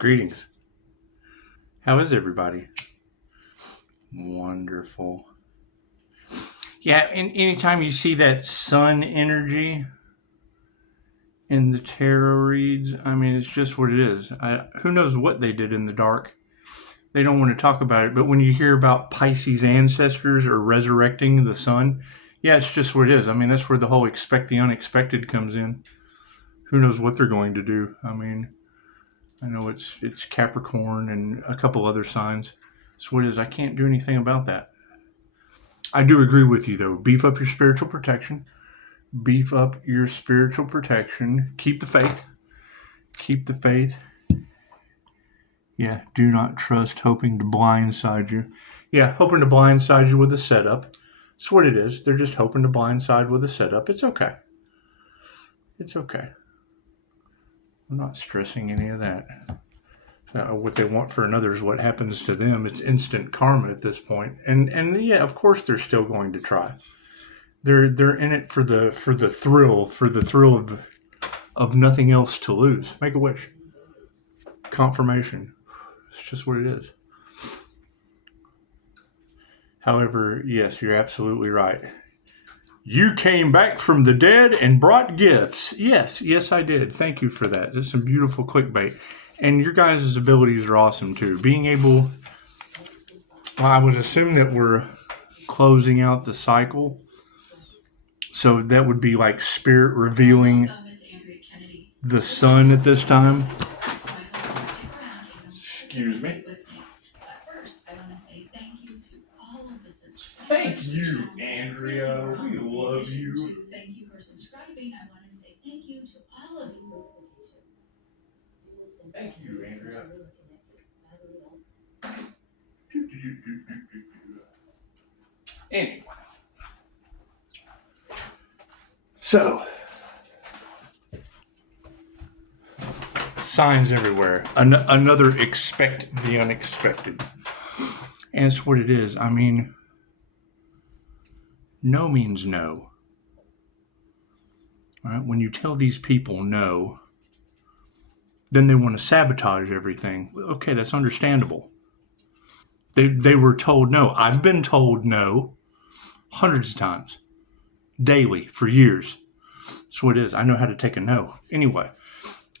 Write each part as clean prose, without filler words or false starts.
Greetings. How is everybody? Wonderful. Yeah, and anytime you see that sun energy in the tarot reads, I mean, it's just what it is. Who knows what they did in the dark? They don't want to talk about it, but when you hear about Pisces ancestors or resurrecting the sun, yeah, it's just what it is. I mean, that's where the whole expect the unexpected comes in. Who knows what they're going to do? I mean, I know it's Capricorn and a couple other signs. That's what it is. I can't do anything about that. I do agree with you, though. Beef up your spiritual protection. Beef up your spiritual protection. Keep the faith. Keep the faith. Yeah, do not trust hoping to blindside you. Yeah, hoping to blindside you with a setup. That's what it is. They're just hoping to blindside with a setup. It's okay. It's okay. I'm not stressing any of that. What they want for another is what happens to them. It's instant karma at this point. And yeah, of course they're still going to try. They're in it for the thrill of nothing else to lose. Make a wish. Confirmation. It's just what it is. However, yes, you're absolutely right. You came back from the dead and brought gifts. Yes, I did. Thank you for that. That's some beautiful clickbait. And your guys' abilities are awesome too. Being able, I would assume that we're closing out the cycle. So that would be like spirit revealing the sun at this time. Excuse me. Thank you, Andrea. We love you. Thank you for subscribing. I want to say thank you to all of you. Thank you, Andrea. Anyway. So, signs everywhere. Another expect the unexpected. And it's what it is. I mean, no means no. Right? When you tell these people no, then they want to sabotage everything. Okay, that's understandable. They were told no. I've been told no hundreds of times, daily, for years. That's what it is. I know how to take a no. Anyway,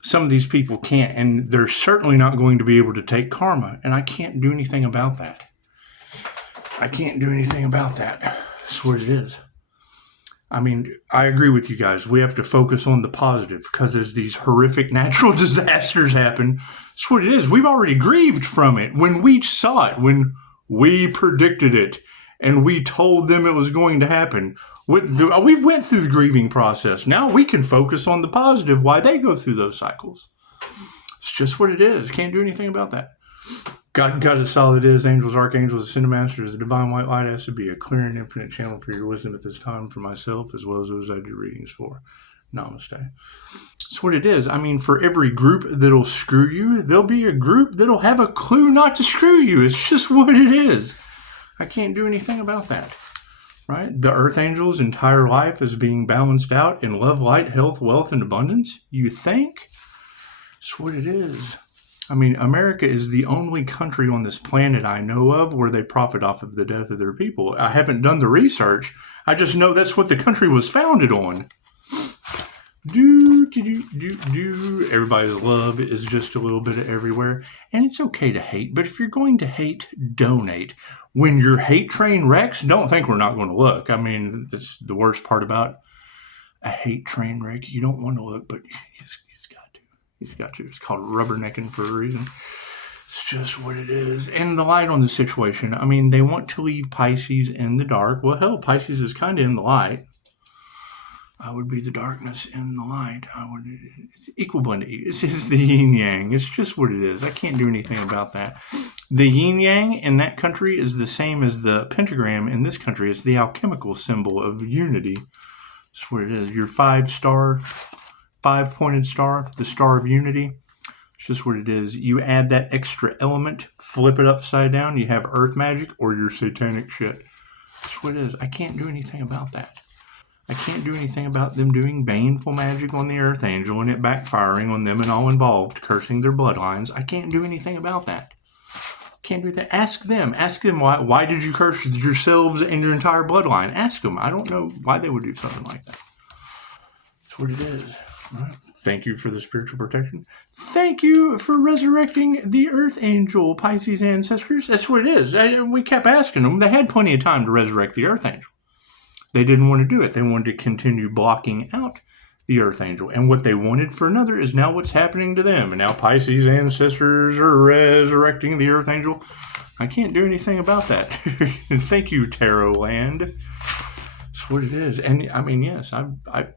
some of these people can't, and they're certainly not going to be able to take karma, and I can't do anything about that. That's what it is. I mean, I agree with you guys. We have to focus on the positive because as these horrific natural disasters happen, that's what it is. We've already grieved from it. When we saw it, when we predicted it, and we told them it was going to happen, we've went through the grieving process. Now we can focus on the positive, why they go through those cycles. It's just what it is. Can't do anything about that. God is solid is, angels, archangels, the cinemasters, the divine white light has to be a clear and infinite channel for your wisdom at this time for myself as well as those I do readings for. Namaste. That's what it is. I mean, for every group that'll screw you, there'll be a group that'll have a clue not to screw you. It's just what it is. I can't do anything about that. Right? The earth angel's entire life is being balanced out in love, light, health, wealth, and abundance. You think? That's what it is. I mean, America is the only country on this planet I know of where they profit off of the death of their people. I haven't done the research. I just know that's what the country was founded on. Everybody's love is just a little bit of everywhere. And it's okay to hate, but if you're going to hate, donate. When your hate train wrecks, don't think we're not going to look. I mean, that's the worst part about a hate train wreck. You don't want to look, but he's got to. It's called rubbernecking for a reason. It's just what it is. And the light on the situation. I mean, they want to leave Pisces in the dark. Well, hell, Pisces is kind of in the light. I would be the darkness in the light. It's equal blend. This is the yin yang. It's just what it is. I can't do anything about that. The yin yang in that country is the same as the pentagram in this country. It's the alchemical symbol of unity. That's what it is. Your five-pointed star, the star of unity. It's just what it is. You add that extra element, flip it upside down, you have earth magic or your satanic shit. That's what it is. I can't do anything about that. I can't do anything about them doing baneful magic on the Earth Angel and it backfiring on them and all involved, cursing their bloodlines. I can't do anything about that. Can't do that. Ask them why did you curse yourselves and your entire bloodline? Ask them. I don't know why they would do something like that. That's what it is. Right. Thank you for the spiritual protection. Thank you for resurrecting the Earth Angel, Pisces ancestors. That's what it is. We kept asking them. They had plenty of time to resurrect the Earth Angel. They didn't want to do it. They wanted to continue blocking out the Earth Angel. And what they wanted for another is now what's happening to them. And now Pisces ancestors are resurrecting the Earth Angel. I can't do anything about that. Thank you, Tarot Land. That's what it is. And I mean, yes, I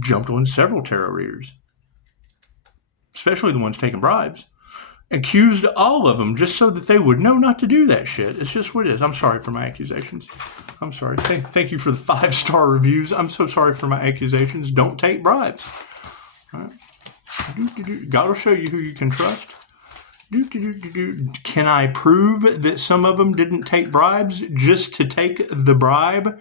jumped on several tarot readers, especially the ones taking bribes. Accused all of them just so that they would know not to do that shit. It's just what it is. I'm sorry for my accusations. I'm sorry. Thank you for the 5-star reviews. I'm so sorry for my accusations. Don't take bribes. All right. God will show you who you can trust. Can I prove that some of them didn't take bribes just to take the bribe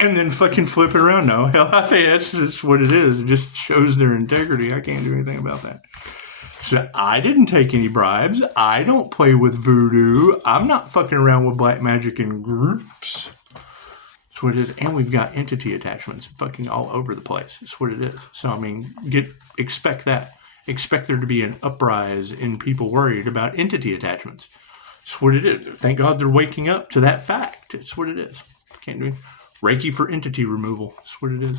and then fucking flip it around? No, hell, I think that's just what it is. It just shows their integrity. I can't do anything about that. So I didn't take any bribes. I don't play with voodoo. I'm not fucking around with black magic in groups. That's what it is. And we've got entity attachments fucking all over the place. That's what it is. So, I mean, expect that. Expect there to be an uprise in people worried about entity attachments. That's what it is. Thank God they're waking up to that fact. It's what it is. Can't do it. Reiki for entity removal. That's what it is.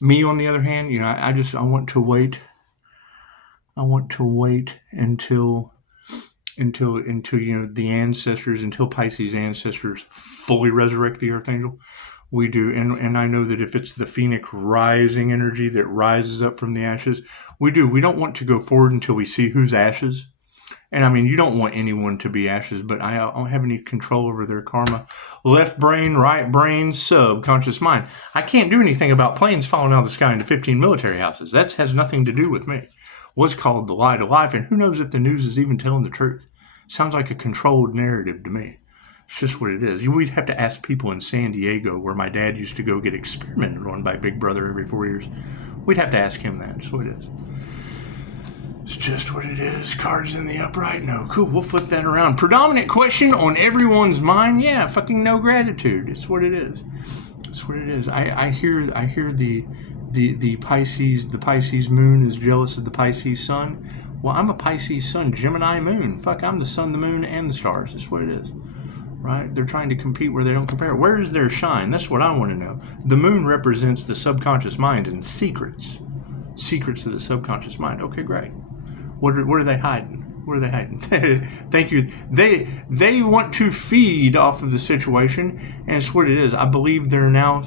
Me, on the other hand, you know, I want to wait. I want to wait until you know, the ancestors, until Pisces ancestors fully resurrect the Earth Angel. We do, and I know that if it's the Phoenix rising energy that rises up from the ashes, we do. We don't want to go forward until we see who's ashes. And I mean, you don't want anyone to be ashes, but I don't have any control over their karma. Left brain, right brain, subconscious mind. I can't do anything about planes falling out of the sky into 15 military houses. That has nothing to do with me. What's called the lie to life, and who knows if the news is even telling the truth. Sounds like a controlled narrative to me. It's just what it is. We'd have to ask people in San Diego, where my dad used to go get experimented on by Big Brother every 4 years. We'd have to ask him that. That's what it is. It's just what it is. Cards in the upright? No. Cool. We'll flip that around. Predominant question on everyone's mind? Yeah, fucking no gratitude. It's what it is. It's what it is. I hear the Pisces moon is jealous of the Pisces sun. Well, I'm a Pisces sun, Gemini moon. Fuck, I'm the sun, the moon, and the stars. That's what it is. Right? They're trying to compete where they don't compare. Where is their shine? That's what I want to know. The moon represents the subconscious mind and secrets. Secrets of the subconscious mind. Okay, great. What are they hiding? What are they hiding? Thank you. They want to feed off of the situation, and it's what it is. I believe they're now,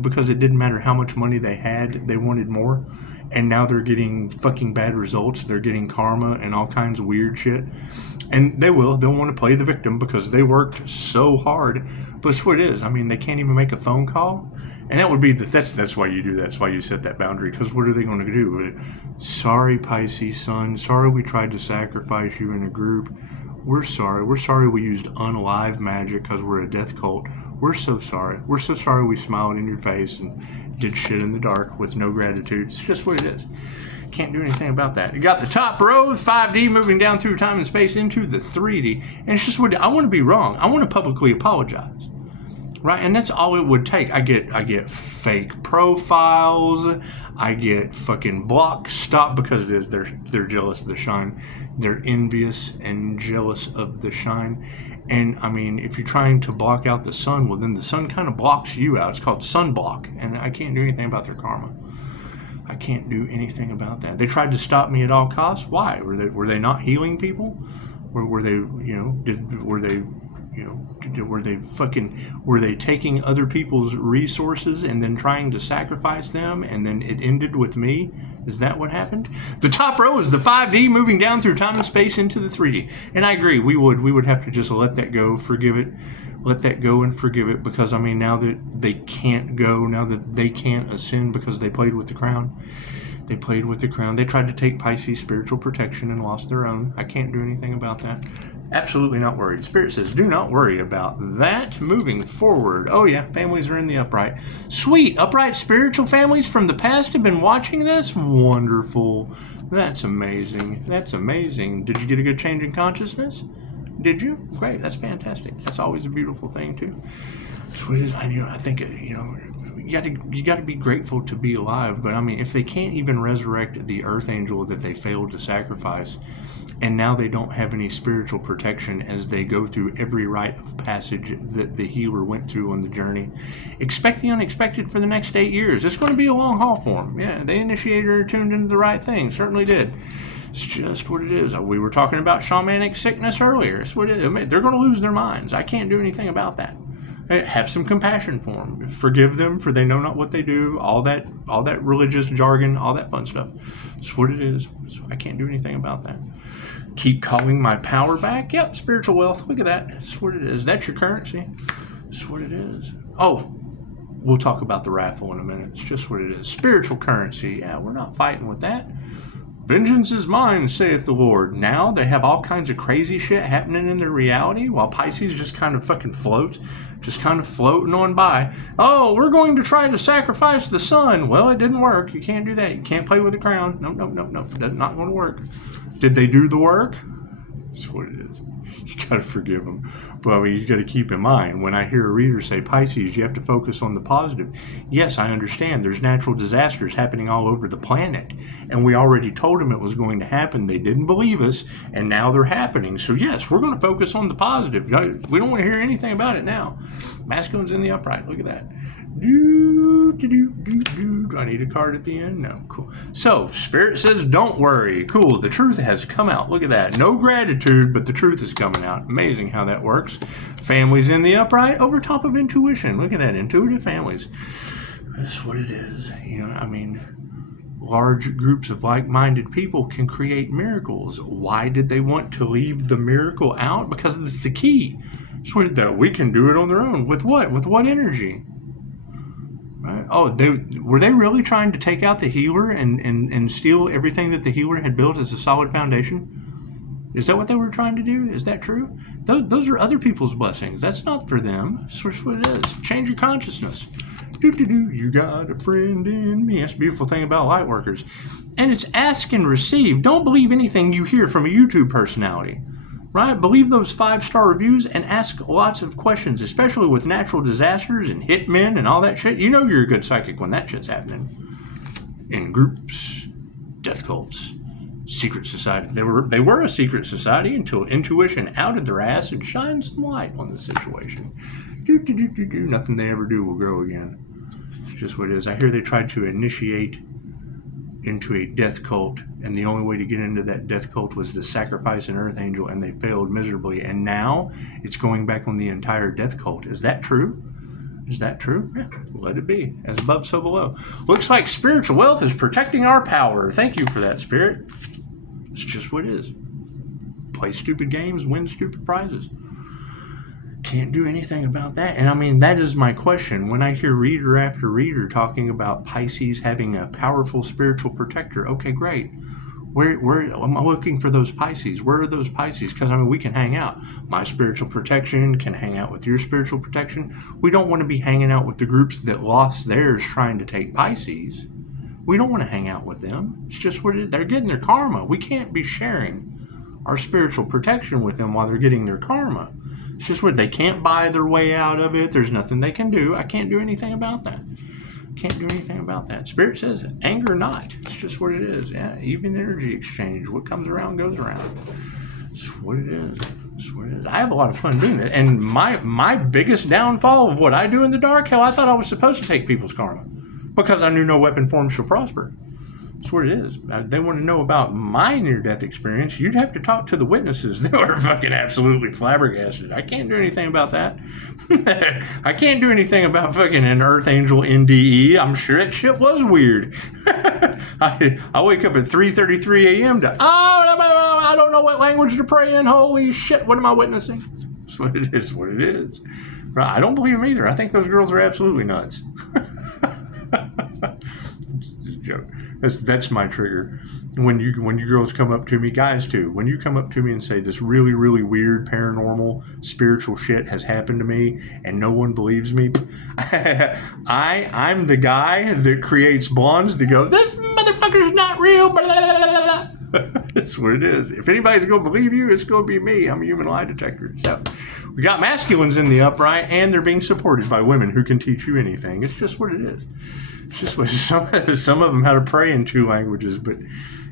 because it didn't matter how much money they had, they wanted more, and now they're getting fucking bad results. They're getting karma and all kinds of weird shit, and they'll want to play the victim because they worked so hard. But it's what it is. I mean, they can't even make a phone call. And that would be that's why you do that. That's why you set that boundary. Because what are they going to do? Sorry, Pisces sun. Sorry we tried to sacrifice you in a group. We're sorry. We're sorry we used unalive magic because we're a death cult. We're so sorry. We're so sorry we smiled in your face and did shit in the dark with no gratitude. It's just what it is. Can't do anything about that. You got the top row, 5D, moving down through time and space into the 3D. And it's just what I want to be wrong. I want to publicly apologize. Right, and that's all it would take. I get fake profiles. I get fucking block, stop, because it is they're jealous of the shine. They're envious and jealous of the shine. And I mean, if you're trying to block out the sun, well, then the sun kind of blocks you out. It's called sunblock, and I can't do anything about their karma. I can't do anything about that. They tried to stop me at all costs. Why? Were they not healing people? Were they taking other people's resources and then trying to sacrifice them, and then it ended with me? Is that what happened? The top row is the 5D, moving down through time and space into the 3D. And I agree, we would have to just let that go, forgive it, let that go and forgive it, because I mean, now that they can't go, now that they can't ascend because they played with the crown. They played with the crown. They tried to take Pisces spiritual protection and lost their own. I can't do anything about that. Absolutely not worried. Spirit says, do not worry about that. Moving forward. Oh, yeah, families are in the upright. Sweet. Upright spiritual families from the past have been watching this? Wonderful. That's amazing. That's amazing. Did you get a good change in consciousness? Did you? Great. That's fantastic. That's always a beautiful thing, too. Sweet. I think, you got to be grateful to be alive. But, I mean, if they can't even resurrect the Earth Angel that they failed to sacrifice, and now they don't have any spiritual protection as they go through every rite of passage that the healer went through on the journey. Expect the unexpected for the next 8 years. It's going to be a long haul for them. Yeah, they initiated or tuned into the right thing. Certainly did. It's just what it is. We were talking about shamanic sickness earlier. It's what it is. I mean, they're going to lose their minds. I can't do anything about that. Have some compassion for them. Forgive them, for they know not what they do. All that religious jargon, all that fun stuff. It's what it is. So I can't do anything about that. Keep calling my power back. Yep, spiritual wealth. Look at that. That's what it is. That's your currency. That's what it is. Oh, we'll talk about the raffle in a minute. It's just what it is. Spiritual currency. Yeah, we're not fighting with that. Vengeance is mine, saith the Lord. Now they have all kinds of crazy shit happening in their reality while Pisces just kind of fucking floats, just kind of floating on by. Oh, we're going to try to sacrifice the sun. Well, it didn't work. You can't do that. You can't play with the crown. Nope. That's not going to work. Did they do the work? That's what it is. You got to forgive them. But I mean, you got to keep in mind, when I hear a reader say Pisces, you have to focus on the positive. Yes, I understand there's natural disasters happening all over the planet, and we already told them it was going to happen. They didn't believe us, and now they're happening. So yes, we're going to focus on the positive. We don't want to hear anything about it now. Masculine's in the upright. Look at that. Do I need a card at the end? No. Cool. So, Spirit says, don't worry. Cool. The truth has come out. Look at that. No gratitude, but the truth is coming out. Amazing how that works. Families in the upright over top of intuition. Look at that. Intuitive families. That's what it is. Large groups of like-minded people can create miracles. Why did they want to leave the miracle out? Because it's the key. So that we can do it on their own. With what? With what energy? Right. Oh, were they really trying to take out the healer and steal everything that the healer had built as a solid foundation? Is that what they were trying to do? Is that true? Those are other people's blessings. That's not for them. That's what it is. Change your consciousness. You got a friend in me. That's the beautiful thing about light workers. And it's ask and receive. Don't believe anything you hear from a YouTube personality. Right? Believe those 5-star reviews and ask lots of questions, especially with natural disasters and hitmen and all that shit. You know you're a good psychic when that shit's happening. In groups, death cults, secret society. They were a secret society until intuition outed their ass and shined some light on the situation. Nothing they ever do will grow again. It's just what it is. I hear they tried to initiate into a death cult, and the only way to get into that death cult was to sacrifice an earth angel, and they failed miserably, and now it's going back on the entire death cult. Is that true? Is that true? Yeah, let it be. As above, so below. Looks like spiritual wealth is protecting our power. Thank you for that, Spirit. It's just what it is. Play stupid games, win stupid prizes. Can't do anything about that. And that is my question. When I hear reader after reader talking about Pisces having a powerful spiritual protector, okay, great. Where am I looking for those Pisces? Where are those Pisces? Because we can hang out. My spiritual protection can hang out with your spiritual protection. We don't want to be hanging out with the groups that lost theirs trying to take Pisces. We don't want to hang out with them. It's just what they're getting their karma. We can't be sharing our spiritual protection with them while they're getting their karma. It's just what they can't buy their way out of it. There's nothing they can do. I can't do anything about that. Can't do anything about that. Spirit says, anger not. It's just what it is. Yeah, even energy exchange. What comes around goes around. It's what it is. It's what it is. I have a lot of fun doing that. And my biggest downfall of what I do in the dark, hell, I thought I was supposed to take people's karma because I knew no weapon formed shall prosper. That's what it is. They want to know about my near-death experience. You'd have to talk to the witnesses. They were fucking absolutely flabbergasted. I can't do anything about that. I can't do anything about fucking an Earth Angel NDE. I'm sure that shit was weird. I wake up at 3:33 a.m. to, I don't know what language to pray in. Holy shit, what am I witnessing? That's what it is, what it is. Right, I don't believe them either. I think those girls are absolutely nuts. Joke. That's my trigger. When you girls come up to me, guys too, when you come up to me and say this really, really weird paranormal spiritual shit has happened to me and no one believes me, I'm the guy that creates blondes that go, this motherfucker's not real. Blah, blah, blah, blah. That's what it is. If anybody's going to believe you, it's going to be me. I'm a human lie detector. So we got masculines in the upright, and they're being supported by women who can teach you anything. It's just what it is. It's just what some of them how to pray in 2 languages, but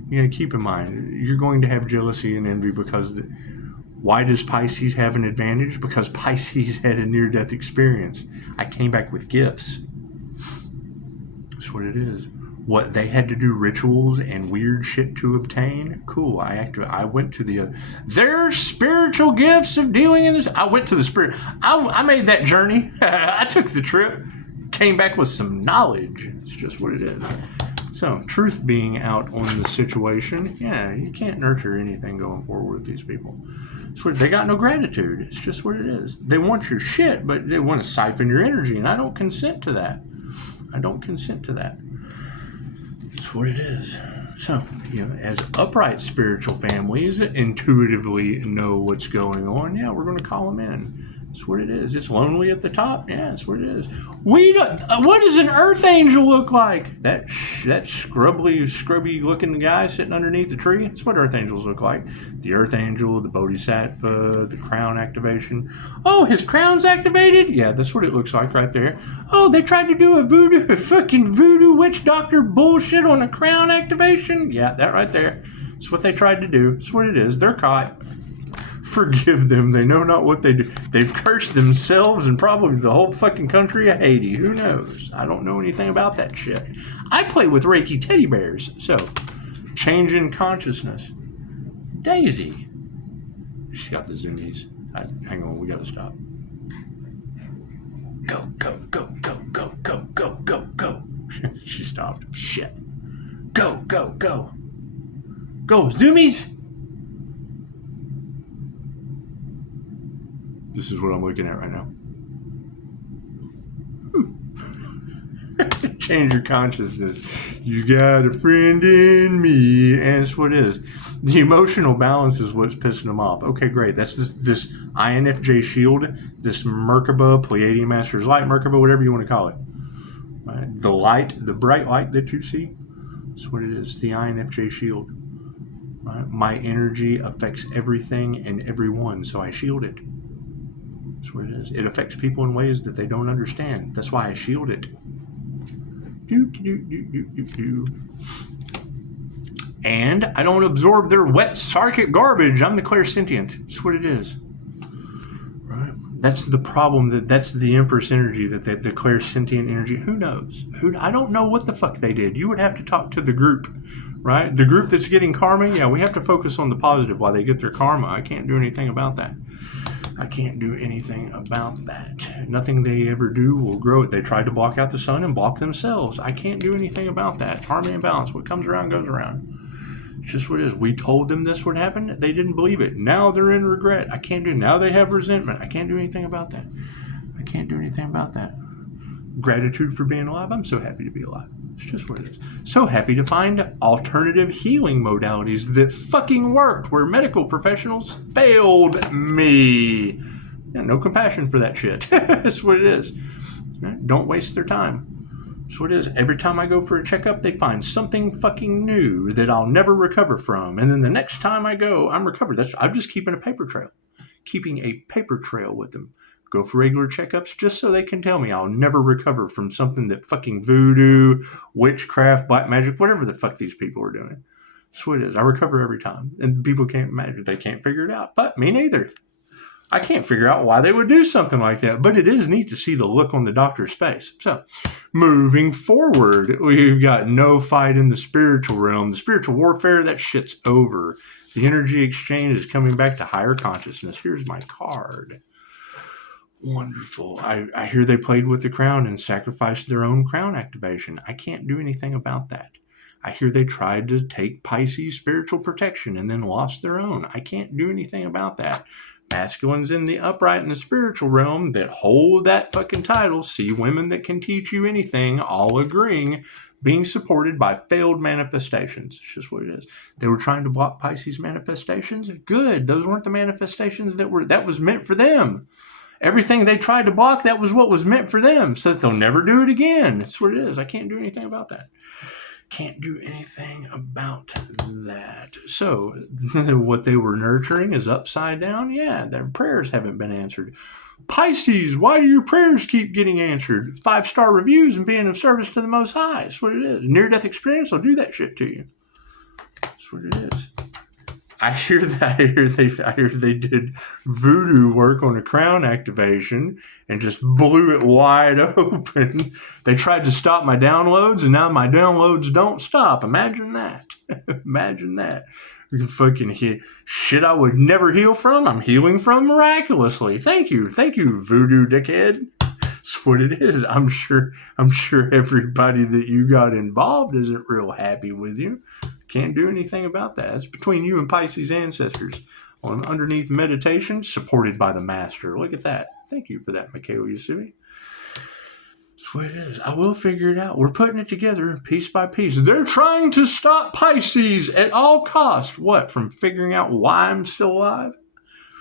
you know, keep in mind, you're going to have jealousy and envy because why does Pisces have an advantage? Because Pisces had a near-death experience. I came back with gifts. That's what it is. What they had to do rituals and weird shit to obtain. Cool. I went to their spiritual gifts of dealing in this. I went to the spirit. I made that journey. I took the trip. Came back with some knowledge. It's just what it is. So, truth being out on the situation, yeah, you can't nurture anything going forward with these people. They got no gratitude. It's just what it is. They want your shit, but they want to siphon your energy, and I don't consent to that. I don't consent to that. It's what it is. So, you know, as upright spiritual families intuitively know what's going on, yeah, we're going to call them in. That's what it is. It's lonely at the top. Yeah, that's what it is. What does an earth angel look like? That scrubby looking guy sitting underneath the tree. That's what earth angels look like. The earth angel, the bodhisattva, the crown activation. Oh, his crown's activated? Yeah, that's what it looks like right there. Oh, they tried to do a fucking voodoo witch doctor bullshit on a crown activation? Yeah, that right there. That's what they tried to do. That's what it is. They're caught. Forgive them. They know not what they do. They've cursed themselves and probably the whole fucking country of Haiti. Who knows? I don't know anything about that shit. I play with Reiki teddy bears. So, change in consciousness. Daisy. She's got the zoomies. Hang on, we gotta stop. Go, go, go, go, go, go, go, go, go. She stopped. Shit. Go, go, go. Go, zoomies! This is what I'm looking at right now. Change your consciousness. You got a friend in me. And it's what it is. The emotional balance is what's pissing them off. Okay, great. That's this INFJ shield, this Merkaba, Pleiadian Master's Light, Merkaba, whatever you want to call it. Right? The light, the bright light that you see, that's what it is. The INFJ shield. Right? My energy affects everything and everyone, so I shield it. That's what it is. It affects people in ways that they don't understand. That's why I shield it. And I don't absorb their wet, sarkic garbage. I'm the clairsentient. That's what it is. Right? That's the problem. That's the Empress energy, the clairsentient energy. Who knows? I don't know what the fuck they did. You would have to talk to the group, right? The group that's getting karma. Yeah, we have to focus on the positive while they get their karma. I can't do anything about that. I can't do anything about that. Nothing they ever do will grow it. They tried to block out the sun and block themselves. I can't do anything about that. Harmony and balance. What comes around goes around. It's just what it is. We told them this would happen. They didn't believe it. Now they're in regret. I can't do. Now they have resentment. I can't do anything about that. I can't do anything about that. Gratitude for being alive. I'm so happy to be alive. It's just what it is. So happy to find alternative healing modalities that fucking worked where medical professionals failed me. Yeah, no compassion for that shit. That's what it is. Don't waste their time. That's what it is. Every time I go for a checkup, they find something fucking new that I'll never recover from. And then the next time I go, I'm recovered. I'm just keeping a paper trail. Keeping a paper trail with them. Go for regular checkups just so they can tell me I'll never recover from something that fucking voodoo, witchcraft, black magic, whatever the fuck these people are doing. That's what it is. I recover every time. And people can't imagine. They can't figure it out. But me neither. I can't figure out why they would do something like that. But it is neat to see the look on the doctor's face. So, moving forward, we've got no fight in the spiritual realm. The spiritual warfare, that shit's over. The energy exchange is coming back to higher consciousness. Here's my card. Wonderful. I hear they played with the crown and sacrificed their own crown activation. I can't do anything about that. I hear they tried to take Pisces spiritual protection and then lost their own. I can't do anything about that. Masculines in the upright in the spiritual realm that hold that fucking title, see women that can teach you anything, all agreeing. being supported by failed manifestations. It's just what it is. They were trying to block Pisces manifestations. Good. Those weren't the manifestations that was meant for them. Everything they tried to block, that was what was meant for them, so that they'll never do it again. That's what it is. I can't do anything about that. Can't do anything about that. So what they were nurturing is upside down. Yeah, their prayers haven't been answered. Pisces, why do your prayers keep getting answered? 5-star reviews and being of service to the Most High. That's what it is. Near-death experience will do that shit to you. That's what it is. I hear they did voodoo work on a crown activation and just blew it wide open. They tried to stop my downloads, and now my downloads don't stop. Imagine that. Imagine that. You can fucking hear shit I would never heal from. I'm healing from miraculously. Thank you, voodoo dickhead. That's what it is. I'm sure everybody that you got involved isn't real happy with you. Can't do anything about that. It's between you and Pisces ancestors. On underneath meditation, supported by the master. Look at that. Thank you for that, Mikhail Yasui. That's what it is. I will figure it out. We're putting it together piece by piece. They're trying to stop Pisces at all costs. What? From figuring out why I'm still alive?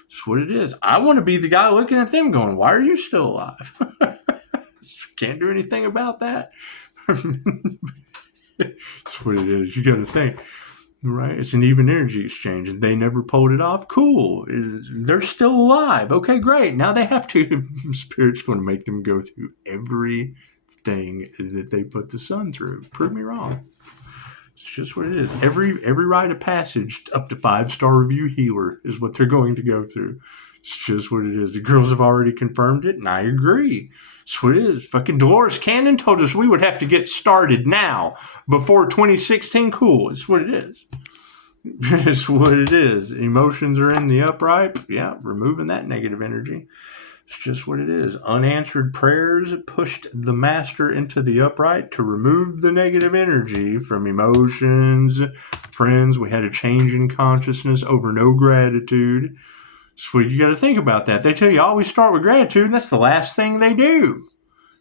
That's what it is. I want to be the guy looking at them going, why are you still alive? Can't do anything about that. That's what it is. You got to think, right? It's an even energy exchange, and they never pulled it off. Cool. They're still alive. Okay, great. Now they have to. Spirit's going to make them go through everything that they put the sun through. Prove me wrong. It's just what it is. Every rite of passage up to 5-star review healer is what they're going to go through. It's just what it is. The girls have already confirmed it, and I agree. It's what it is. Fucking Dolores Cannon told us we would have to get started now before 2016. Cool. It's what it is. It's what it is. Emotions are in the upright. Yeah, removing that negative energy. It's just what it is. Unanswered prayers pushed the master into the upright to remove the negative energy from emotions. Friends, we had a change in consciousness over no gratitude. So you got to think about that. They tell you always start with gratitude, and that's the last thing they do.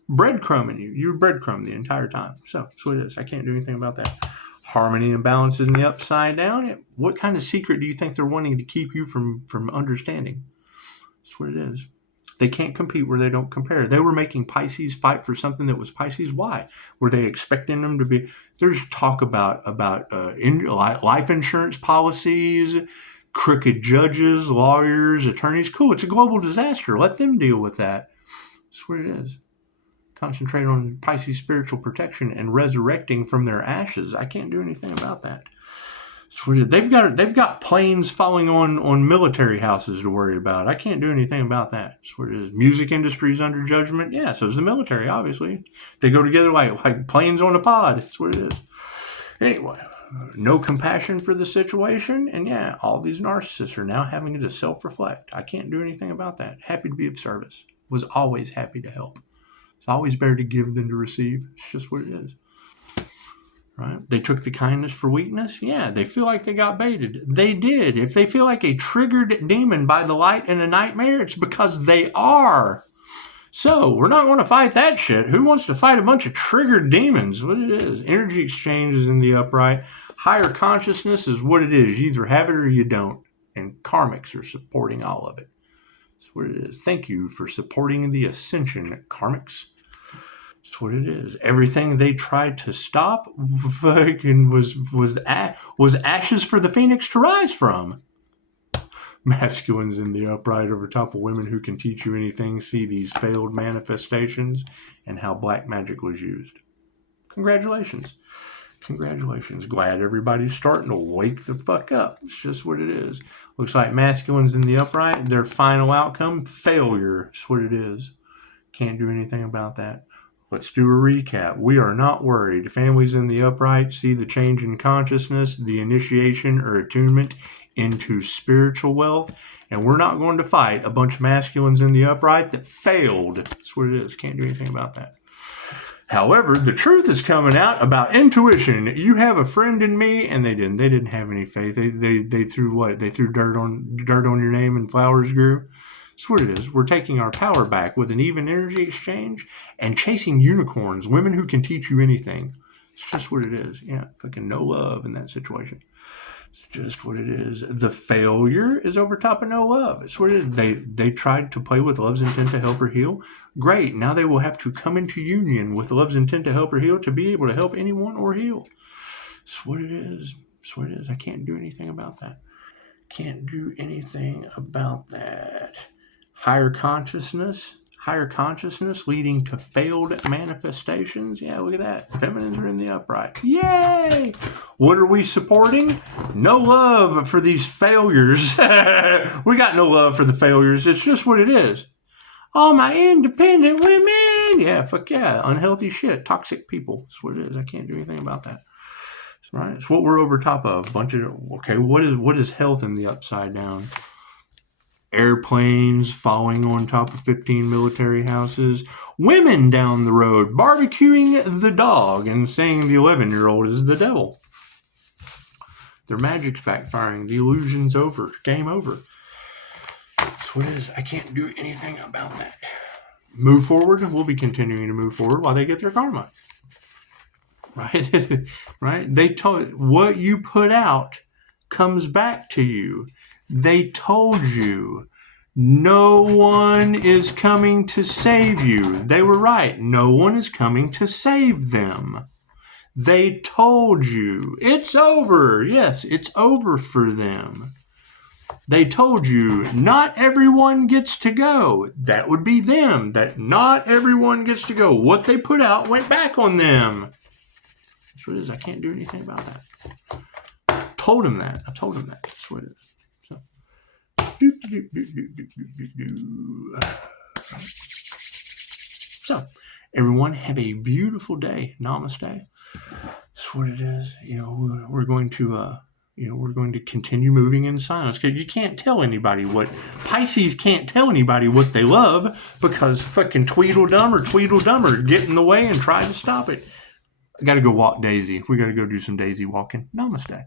Breadcrumbing you. You're breadcrumb the entire time. So that's what it is. I can't do anything about that. Harmony and balance in the upside down. What kind of secret do you think they're wanting to keep you from understanding? That's what it is. They can't compete where they don't compare. They were making Pisces fight for something that was Pisces. Why? Were they expecting them to be? There's talk about life insurance policies, crooked judges, lawyers, attorneys. Cool. It's a global disaster. Let them deal with that. That's what it is. Concentrate on Pisces spiritual protection and resurrecting from their ashes. I can't do anything about that. That's what it is. They've got planes falling on military houses to worry about. I can't do anything about that. That's what it is. Music industry's under judgment. Yeah, so is the military, obviously. They go together like planes on a pod. That's what it is. Anyway. No compassion for the situation, and yeah, all these narcissists are now having to self-reflect. I can't do anything about that. Happy to be of service. Was always happy to help. It's always better to give than to receive. It's just what it is. Right? They took the kindness for weakness. Yeah, they feel like they got baited. They did. If they feel like a triggered demon by the light in a nightmare, it's because they are. So, we're not going to fight that shit. Who wants to fight a bunch of triggered demons? What it is. Energy exchange is in the upright. Higher consciousness is what it is. You either have it or you don't. And karmics are supporting all of it. That's what it is. Thank you for supporting the ascension, karmics. That's what it is. Everything they tried to stop fucking was ashes for the phoenix to rise from. Masculines in the upright over top of women who can teach you anything, see these failed manifestations and how black magic was used. Congratulations. Congratulations. Glad everybody's starting to wake the fuck up. It's just what it is. Looks like masculines in the upright, their final outcome, failure. That's what it is. Can't do anything about that. Let's do a recap. We are not worried. Families in the upright see the change in consciousness, the initiation or attunement into spiritual wealth, and we're not going to fight a bunch of masculines in the upright that failed. That's what it is. Can't do anything about that. However, the truth is coming out about intuition. You have a friend in me, and they didn't have any faith. They threw what? They threw dirt on your name and flowers grew. That's what it is. We're taking our power back with an even energy exchange and chasing unicorns, women who can teach you anything. It's just what it is. Yeah, fucking no love in that situation. It's just what it is. The failure is over top of no love. It's what it is. They tried to play with love's intent to help her heal. Great. Now they will have to come into union with love's intent to help her heal to be able to help anyone or heal. It's what it is. It's what it is. I can't do anything about that. Can't do anything about that. Higher consciousness leading to failed manifestations. Yeah, look at that. Feminines are in the upright. Yay! What are we supporting? No love for these failures. We got no love for the failures. It's just what it is. All my independent women. Yeah, fuck yeah. Unhealthy shit. Toxic people. That's what it is. I can't do anything about that. Right? It's what we're over top of. Okay, what is health in the upside down? Airplanes falling on top of 15 military houses. Women down the road barbecuing the dog and saying the 11-year-old is the devil. Their magic's backfiring. The illusion's over. Game over. That's what it is. I can't do anything about that. Move forward. We'll be continuing to move forward while they get their karma. Right? Right? They told what you put out comes back to you. They told you no one is coming to save you. They were right. No one is coming to save them. They told you it's over. Yes, it's over for them. They told you not everyone gets to go. That would be them. That not everyone gets to go. What they put out went back on them. That's what it is. I can't do anything about that. I told him that. That's what it is. So, everyone have a beautiful day. Namaste. That's what it is. We're going to continue moving in silence because you can't tell anybody what Pisces can't tell anybody what they love because fucking Tweedledum get in the way and try to stop it. I got to go walk Daisy. We got to go do some daisy walking. Namaste.